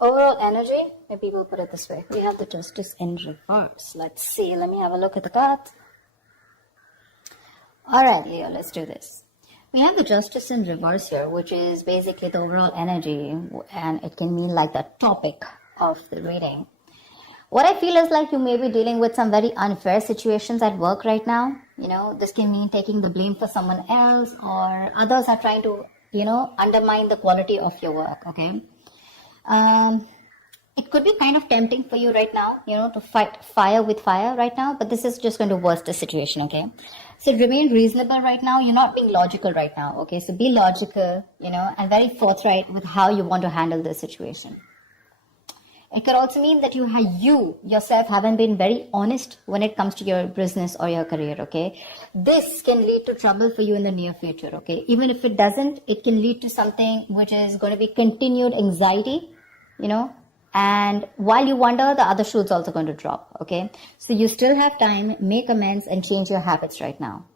Overall energy, maybe we'll put it this way. We have the Justice in reverse. Let's see. Let me have a look at the cards. All right, Leo, let's do this. We have the Justice in reverse here, which is basically the overall energy, and it can mean like the topic of the reading. What I feel is like you may be dealing with some very unfair situations at work right now. You know, this can mean taking the blame for someone else, or others are trying to, undermine the quality of your work, okay? It could be kind of tempting for you right now, to fight fire with fire right now, but this is just going to worsen the situation, okay? So remain reasonable right now. You're not being logical right now, okay? So be logical, and very forthright with how you want to handle this situation. It could also mean that you yourself haven't been very honest when it comes to your business or your career, okay? This can lead to trouble for you in the near future, okay? Even if it doesn't, it can lead to something which is going to be continued anxiety, and while you wonder, the other shoe's also going to drop, okay? So you still have time, make amends and change your habits right now,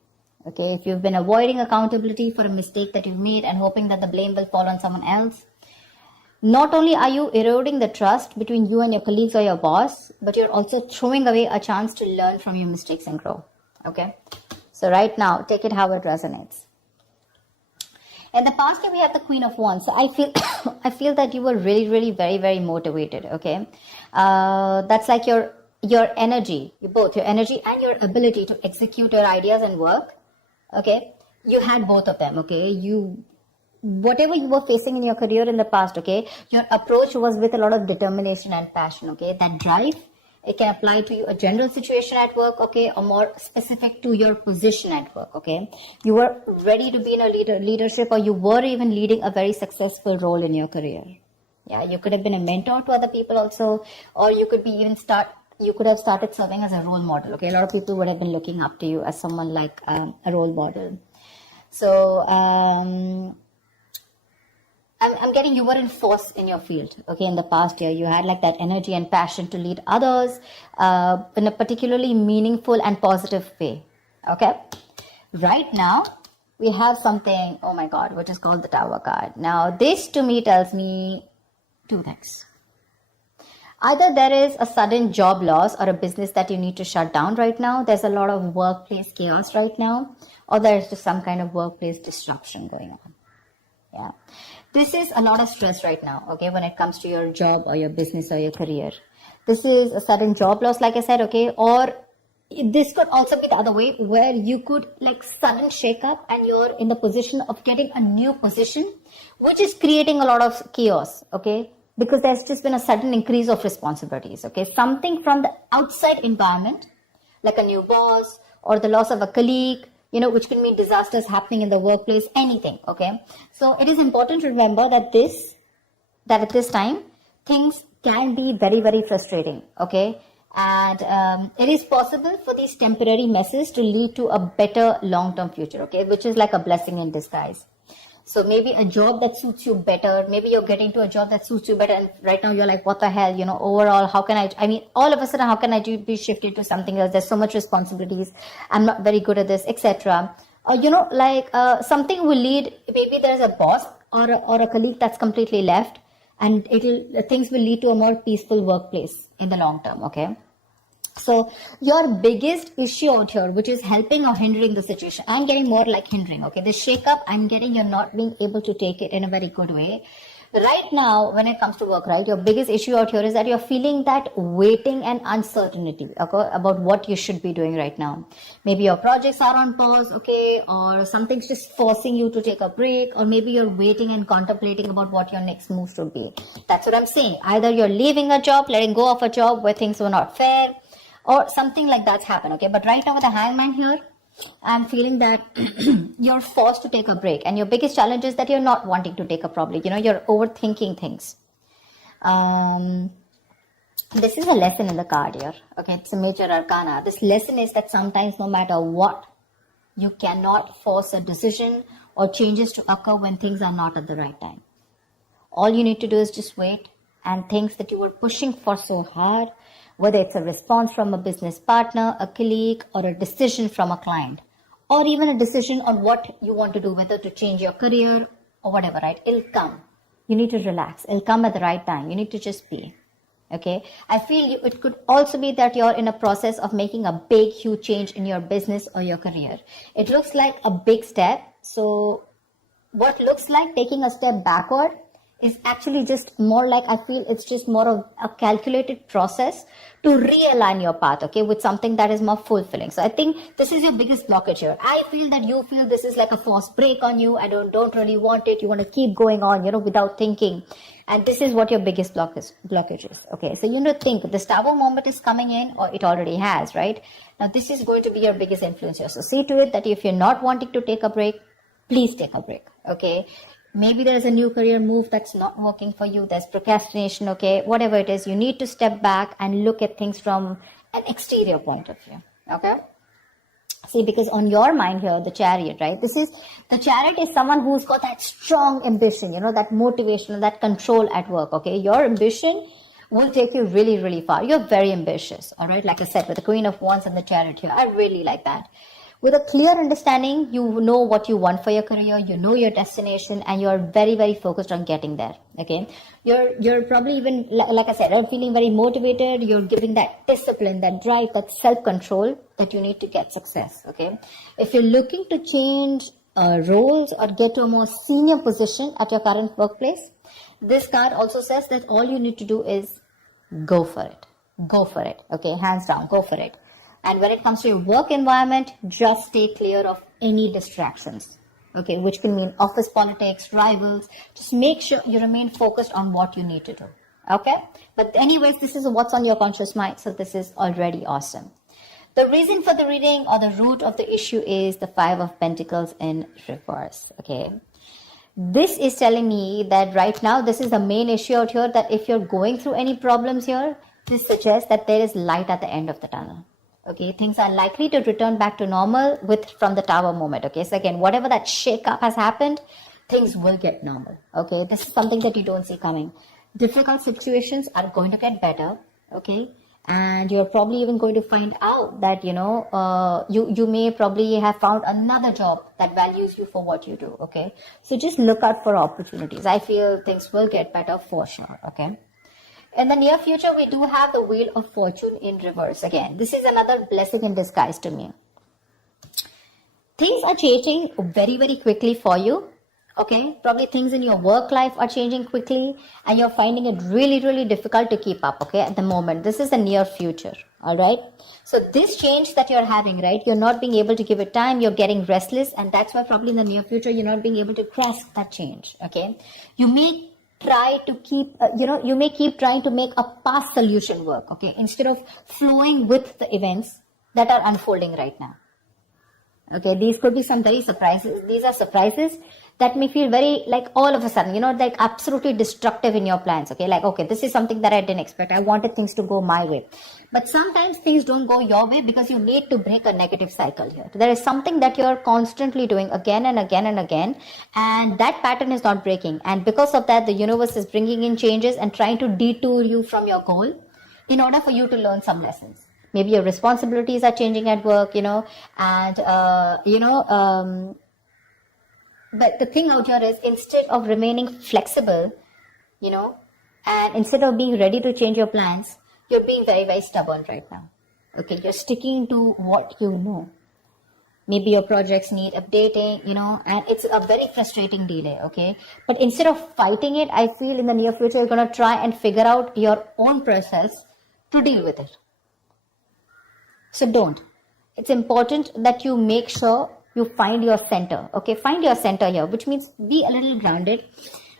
okay? If you've been avoiding accountability for a mistake that you've made and hoping that the blame will fall on someone else, not only are you eroding the trust between you and your colleagues or your boss, but you're also throwing away a chance to learn from your mistakes and grow, okay? So right now, take it how it resonates. In the past year, we have the Queen of Wands. So I feel that you were really, really very, very motivated, okay? That's like your energy, both your energy and your ability to execute your ideas and work, okay? You had both of them, okay? Whatever you were facing in your career in the past, okay, your approach was with a lot of determination and passion, okay? That drive, it can apply to you a general situation at work, okay, or more specific to your position at work, okay? You were ready to be in a leadership, or you were even leading a very successful role in your career. Yeah, you could have been a mentor to other people also, or you could have started serving as a role model, okay? A lot of people would have been looking up to you as someone like a role model. So, I'm getting you were in force in your field, okay? In the past year, you had like that energy and passion to lead others in a particularly meaningful and positive way, okay? Right now, we have something, oh my God, which is called the Tower card. Now, this to me tells me two things. Either there is a sudden job loss or a business that you need to shut down right now. There's a lot of workplace chaos right now, or there's just some kind of workplace disruption going on, yeah? This is a lot of stress right now, okay, when it comes to your job or your business or your career. This is a sudden job loss, like I said, okay, or this could also be the other way, where you could like sudden shake up and you're in the position of getting a new position, which is creating a lot of chaos, okay, because there's just been a sudden increase of responsibilities, okay, something from the outside environment, like a new boss or the loss of a colleague, which can mean disasters happening in the workplace, anything, okay? So it is important to remember that at this time, things can be very, very frustrating, okay? And it is possible for these temporary messes to lead to a better long-term future, okay? Which is like a blessing in disguise. So maybe a job that suits you better, maybe you're getting to a job that suits you better, and right now you're like, what the hell, overall, how can all of a sudden, how can I be shifted to something else? There's so much responsibilities. I'm not very good at this, etc. Something will lead, maybe there's a boss or a colleague that's completely left, and things will lead to a more peaceful workplace in the long term, okay? So your biggest issue out here, which is helping or hindering the situation, I'm getting more like hindering, okay? The shake up, I'm getting you're not being able to take it in a very good way. Right now, when it comes to work, right, your biggest issue out here is that you're feeling that waiting and uncertainty, okay, about what you should be doing right now. Maybe your projects are on pause, okay, or something's just forcing you to take a break, or maybe you're waiting and contemplating about what your next move should be. That's what I'm saying. Either you're leaving a job, letting go of a job where things were not fair, or something like that's happened, okay? But right now with the Hangman here, I'm feeling that you're forced to take a break. And your biggest challenge is that you're not wanting to take a break. You're overthinking things. This is a lesson in the card here, okay? It's a major arcana. This lesson is that sometimes no matter what, you cannot force a decision or changes to occur when things are not at the right time. All you need to do is just wait, and things that you were pushing for so hard, whether it's a response from a business partner, a colleague, or a decision from a client, or even a decision on what you want to do, whether to change your career or whatever, right? It'll come. You need to relax. It'll come at the right time. You need to just be. Okay. I feel it could also be that you're in a process of making a big, huge change in your business or your career. It looks like a big step. So what looks like taking a step backward is actually just more like, I feel it's just more of a calculated process to realign your path, okay, with something that is more fulfilling. So I think this is your biggest blockage here. I feel that you feel this is like a forced break on you. I don't really want it. You want to keep going on, without thinking. And this is what your biggest blockage is. Okay, so you need to think this Tower moment is coming in, or it already has, right? Now this is going to be your biggest influence here. So see to it that if you're not wanting to take a break, please take a break. Okay, maybe there's a new career move that's not working for you. There's procrastination. Okay, whatever it is, you need to step back and look at things from an exterior point of view. Okay. See, because on your mind here, the Chariot, right? The Chariot is someone who's got that strong ambition, that motivation, that control at work, okay? Your ambition will take you really, really far. You're very ambitious, all right? Like I said, with the Queen of Wands and the Chariot here, I really like that. With a clear understanding, you know what you want for your career, you know your destination, and you're very, very focused on getting there, okay? You're probably even, like I said, you're feeling very motivated, you're giving that discipline, that drive, that self-control that you need to get success, okay? If you're looking to change roles or get to a more senior position at your current workplace, this card also says that all you need to do is go for it. Go for it, okay? Hands down, go for it. And when it comes to your work environment, just stay clear of any distractions, okay, which can mean office politics, rivals. Just make sure you remain focused on what you need to do, okay? But anyways, this is what's on your conscious mind, so this is already awesome. The reason for the reading or the root of the issue is the Five of Pentacles in reverse, okay? This is telling me that right now, this is the main issue out here, that if you're going through any problems here, this suggests that there is light at the end of the tunnel. Okay, things are likely to return back to normal from the Tower moment. Okay, so again, whatever that shake-up has happened, things will get normal. Okay, this is something that you don't see coming. Difficult situations are going to get better. Okay, and you're probably even going to find out that, you may probably have found another job that values you for what you do. Okay, so just look out for opportunities. I feel things will get better for sure. Okay. In the near future, we do have the Wheel of Fortune in reverse again. This is another blessing in disguise to me. Things are changing very, very quickly for you. Okay, probably things in your work life are changing quickly and you're finding it really, really difficult to keep up, okay, at the moment. This is the near future, all right? So this change that you're having, right, you're not being able to give it time, you're getting restless, and that's why probably in the near future, you're not being able to grasp that change, okay? You may try to keep, you may keep trying to make a past solution work, okay, instead of flowing with the events that are unfolding right now. Okay, these could be some very surprises. These are surprises that may feel very, like, all of a sudden, like absolutely destructive in your plans. Okay, like, okay, this is something that I didn't expect. I wanted things to go my way. But sometimes things don't go your way because you need to break a negative cycle here. There is something that you're constantly doing again and again and again, and that pattern is not breaking. And because of that, the universe is bringing in changes and trying to detour you from your goal in order for you to learn some lessons. Maybe your responsibilities are changing at work, but the thing out here is, instead of remaining flexible, and instead of being ready to change your plans, you're being very, very stubborn right now. Okay, you're sticking to what you know. Maybe your projects need updating, and it's a very frustrating delay, okay? But instead of fighting it, I feel in the near future, you're going to try and figure out your own process to deal with it. So don't. It's important that you make sure you find your center. Okay, find your center here, which means be a little grounded.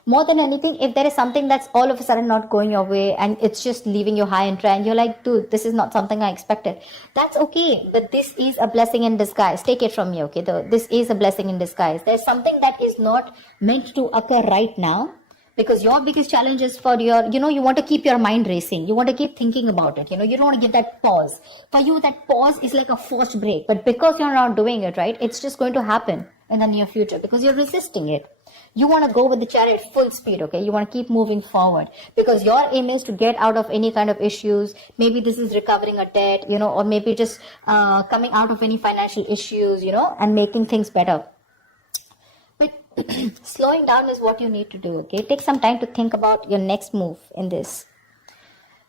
More than anything, if there is something that's all of a sudden not going your way and it's just leaving you high and dry and you're like, dude, this is not something I expected. That's okay. But this is a blessing in disguise. Take it from me, okay? This is a blessing in disguise. There's something that is not meant to occur right now. Because your biggest challenge is for your, you want to keep your mind racing. You want to keep thinking about it. You don't want to give that pause. For you, that pause is like a forced break. But because you're not doing it, right, it's just going to happen in the near future because you're resisting it. You want to go with the Chariot full speed, okay? You want to keep moving forward because your aim is to get out of any kind of issues. Maybe this is recovering a debt, or maybe just coming out of any financial issues, and making things better. Slowing down is what you need to do, okay? Take some time to think about your next move in this.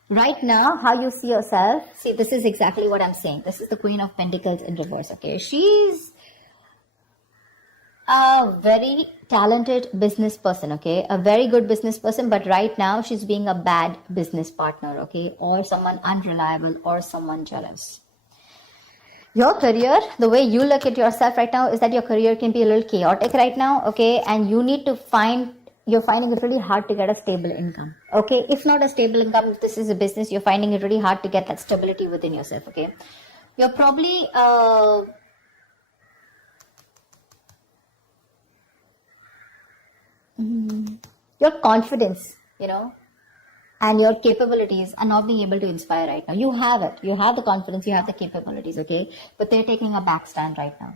Right now, how you see yourself, see, this is exactly what I'm saying. This is the Queen of Pentacles in reverse, okay? She's a very talented business person, okay? A very good business person, but right now she's being a bad business partner, okay? Or someone unreliable or someone jealous. Your career, the way you look at yourself right now is that your career can be a little chaotic right now, okay? And you need to you're finding it really hard to get a stable income, okay? If not a stable income, if this is a business, you're finding it really hard to get that stability within yourself, okay? You're probably your confidence, and your capabilities are not being able to inspire right now. You have it. You have the confidence, you have the capabilities, okay? But they're taking a back stand right now.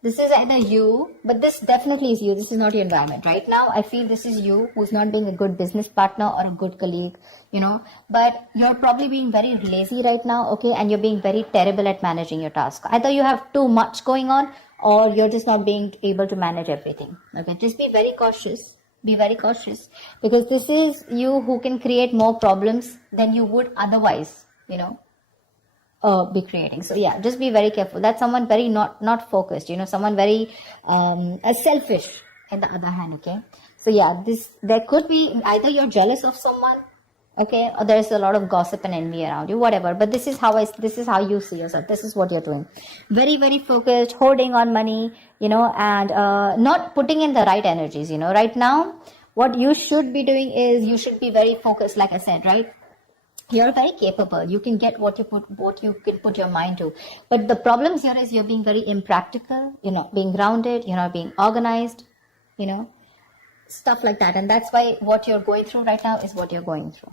This is either you, but this definitely is you. This is not your environment. Right now, I feel this is you who's not being a good business partner or a good colleague, but you're probably being very lazy right now, okay? And you're being very terrible at managing your task. Either you have too much going on or you're just not being able to manage everything, okay? Just be very cautious. Be very cautious, because this is you who can create more problems than you would otherwise, be creating. So yeah, just be very careful. That's someone very not focused, someone very selfish in the other hand, okay? So yeah, there could be either you're jealous of someone, okay, or there's a lot of gossip and envy around you, whatever. But this is how you see yourself. This is what you're doing. Very, very focused, holding on money, and not putting in the right energies, Right now, what you should be doing is you should be very focused, like I said, right? You're very capable. You can get what you can put your mind to. But the problem here is you're being very impractical, you're not being grounded, you're not being organized, stuff like that. And that's why what you're going through right now is what you're going through.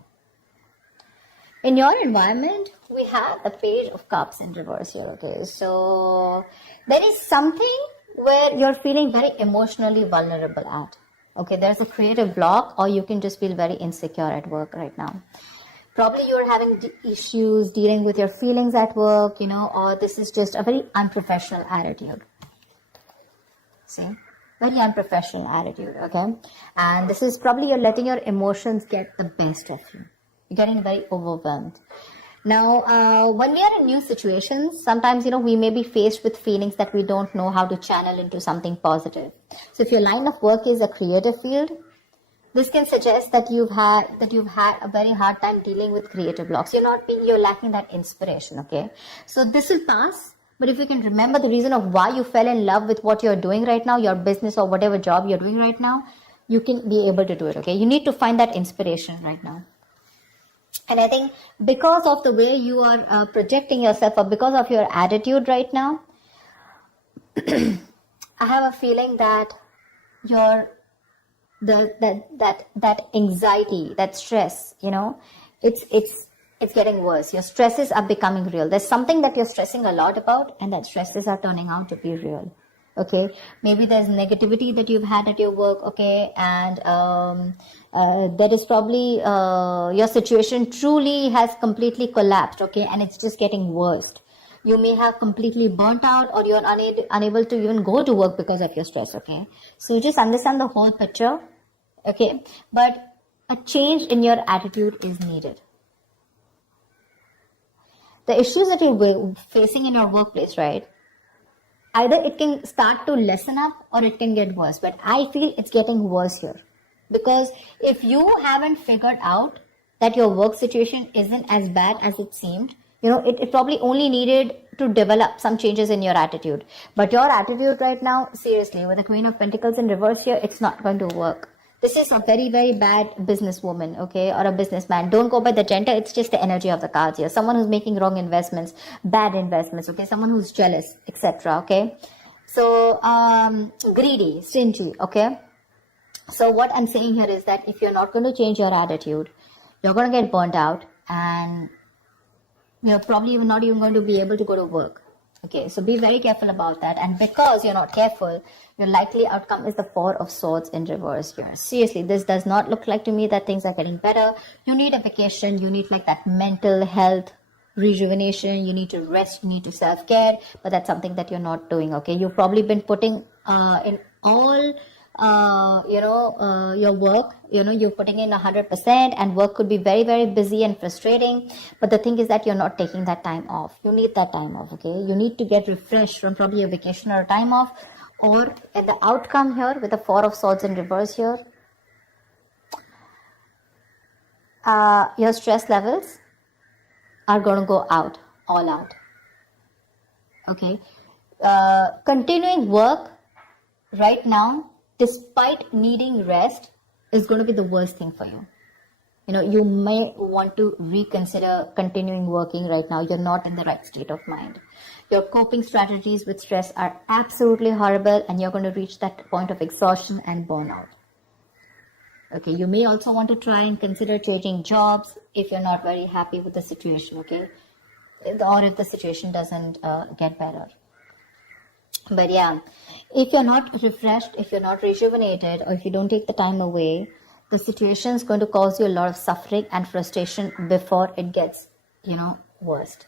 In your environment, we have the Page of Cups in reverse here, okay? So there is something where you're feeling very emotionally vulnerable at, okay? There's a creative block, or you can just feel very insecure at work right now. Probably you're having issues dealing with your feelings at work, or this is just a very unprofessional attitude. See? Very unprofessional attitude, okay? And this is probably you're letting your emotions get the best of you. You're getting very overwhelmed. Now, when we are in new situations, sometimes, we may be faced with feelings that we don't know how to channel into something positive. So if your line of work is a creative field, this can suggest that you've had a very hard time dealing with creative blocks. You're lacking that inspiration, okay? So this will pass. But if you can remember the reason of why you fell in love with what you're doing right now, your business or whatever job you're doing right now, you can be able to do it, okay? You need to find that inspiration right now. And I think because of the way you are projecting yourself, or because of your attitude right now, I have a feeling that that anxiety, that stress, it's getting worse. Your stresses are becoming real. There's something that you're stressing a lot about, and that stresses are turning out to be real. Okay, maybe there's negativity that you've had at your work, okay, and that is probably your situation truly has completely collapsed, okay, and it's just getting worse. You may have completely burnt out, or you're unable to even go to work because of your stress, okay. So just understand the whole picture, okay, but a change in your attitude is needed. The issues that you're facing in your workplace, right? Either it can start to lessen up or it can get worse. But I feel it's getting worse here. Because if you haven't figured out that your work situation isn't as bad as it seemed, it probably only needed to develop some changes in your attitude. But your attitude right now, seriously, with the Queen of Pentacles in reverse here, it's not going to work. This is a very, very bad businesswoman, okay, or a businessman. Don't go by the gender. It's just the energy of the cards here. Someone who's making wrong investments, bad investments, okay, someone who's jealous, etc., okay. So, greedy, stingy, okay. So what I'm saying here is that if you're not going to change your attitude, you're going to get burnt out, and you're probably not even going to be able to go to work. Okay, so be very careful about that. And because you're not careful, your likely outcome is the Four of Swords in reverse here. Seriously, this does not look like to me that things are getting better. You need a vacation. You need like that mental health rejuvenation. You need to rest. You need to self-care. But that's something that you're not doing, okay? You've probably been putting in all your work, you're putting in 100%, and work could be very, very busy and frustrating. But the thing is that you're not taking that time off. You need that time off, okay? You need to get refreshed from probably a vacation or a time off. Or at the outcome here with the Four of Swords in reverse here, your stress levels are going to go out, all out. Okay. Continuing work right now, despite needing rest, is going to be the worst thing for you. You may want to reconsider continuing working right now. You're not in the right state of mind. Your coping strategies with stress are absolutely horrible, and you're going to reach that point of exhaustion and burnout. Okay, you may also want to try and consider changing jobs if you're not very happy with the situation, okay? Or if the situation doesn't get better. But yeah, if you're not refreshed, if you're not rejuvenated, or if you don't take the time away, the situation is going to cause you a lot of suffering and frustration before it gets, worst.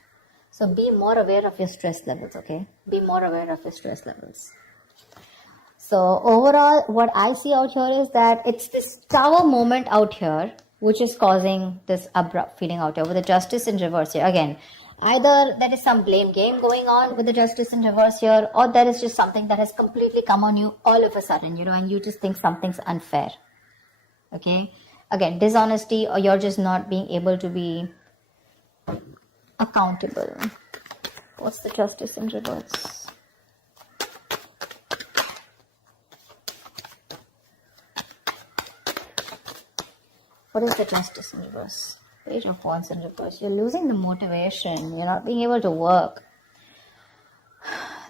So be more aware of your stress levels, okay? Be more aware of your stress levels. So overall, what I see out here is that it's this Tower moment out here, which is causing this abrupt feeling out here with the Justice in reverse here. Again, either there is some blame game going on with the Justice in reverse here, or there is just something that has completely come on you all of a sudden, and you just think something's unfair. Okay? Again, dishonesty, or you're just not being able to be accountable. What's the Justice in reverse? What is the Justice in reverse? Page of Wands in reverse. You're losing the motivation. You're not being able to work.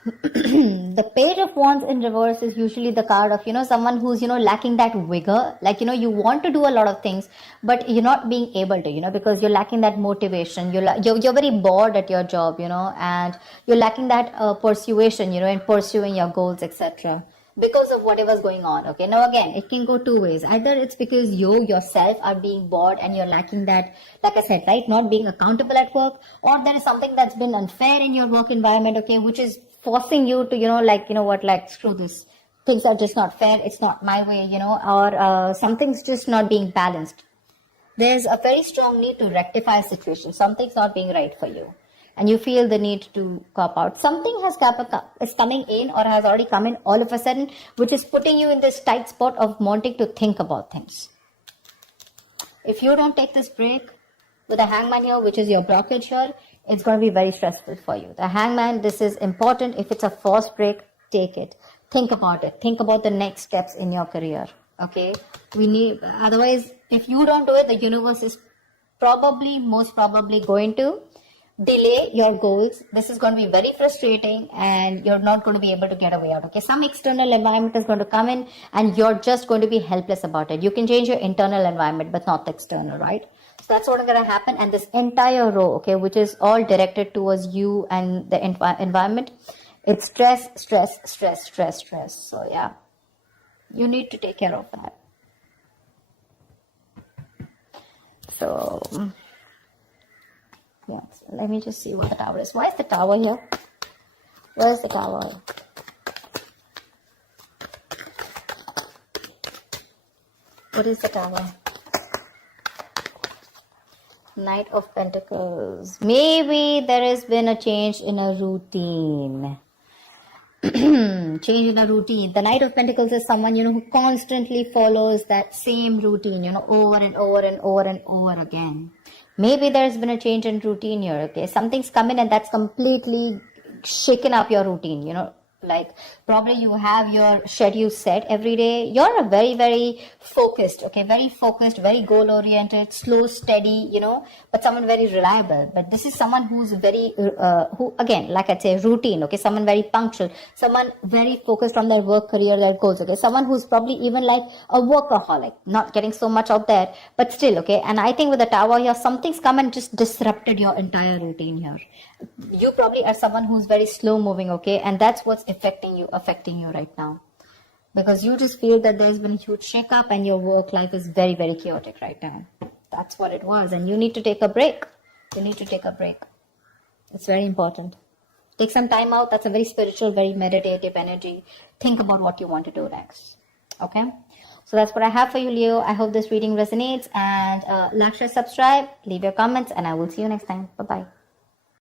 The Page of Wands in reverse is usually the card of, someone who's, lacking that vigor. Like, you want to do a lot of things, but you're not being able to, because you're lacking that motivation. You're very bored at your job, and you're lacking that persuasion, in pursuing your goals, etc. Because of whatever's going on. Okay, now again, it can go two ways. Either it's because you yourself are being bored and you're lacking that, like I said, right, not being accountable at work, or there is something that's been unfair in your work environment, okay, which is forcing you to, screw this. Things are just not fair. It's not my way, or something's just not being balanced. There's a very strong need to rectify a situation. Something's not being right for you, and you feel the need to cop out. Something is coming in, or has already come in all of a sudden, which is putting you in this tight spot of wanting to think about things. If you don't take this break with the Hangman here, which is your blockage here, it's going to be very stressful for you. The Hangman, this is important. If it's a forced break, take it. Think about it. Think about the next steps in your career. Okay? Otherwise, if you don't do it, the universe is most probably going to delay your goals. This is going to be very frustrating, and you're not going to be able to get away out. Okay, some external environment is going to come in, and you're just going to be helpless about it. You can change your internal environment, but not the external, right? So that's what's going to happen. And this entire row, okay, which is all directed towards you and the environment, it's stress, stress, stress, stress, stress. So yeah, you need to take care of that. So yes, let me just see what the Tower is. Why is the Tower here? Where is the Tower? What is the Tower? Knight of Pentacles. Maybe there has been a change in a routine. Change in a routine. The Knight of Pentacles is someone, who constantly follows that same routine, over and over and over and over again. Maybe there's been a change in routine here, okay? Something's come in and that's completely shaken up your routine, like probably you have your schedule set every day. You're a very, very focused, okay? Very focused, very goal-oriented, slow, steady, but someone very reliable. But this is someone who's very, who again, like I'd say, routine, okay? Someone very punctual, someone very focused on their work, career, their goals, okay? Someone who's probably even like a workaholic, not getting so much out there, but still, okay? And I think with the Tower here, something's come and just disrupted your entire routine here. You probably are someone who's very slow moving, okay? And that's what's affecting you right now. Because you just feel that there's been a huge shake-up and your work life is very, very chaotic right now. That's what it was. And you need to take a break. You need to take a break. It's very important. Take some time out. That's a very spiritual, very meditative energy. Think about what you want to do next. Okay? So that's what I have for you, Leo. I hope this reading resonates. And like, share, subscribe, leave your comments, and I will see you next time. Bye-bye.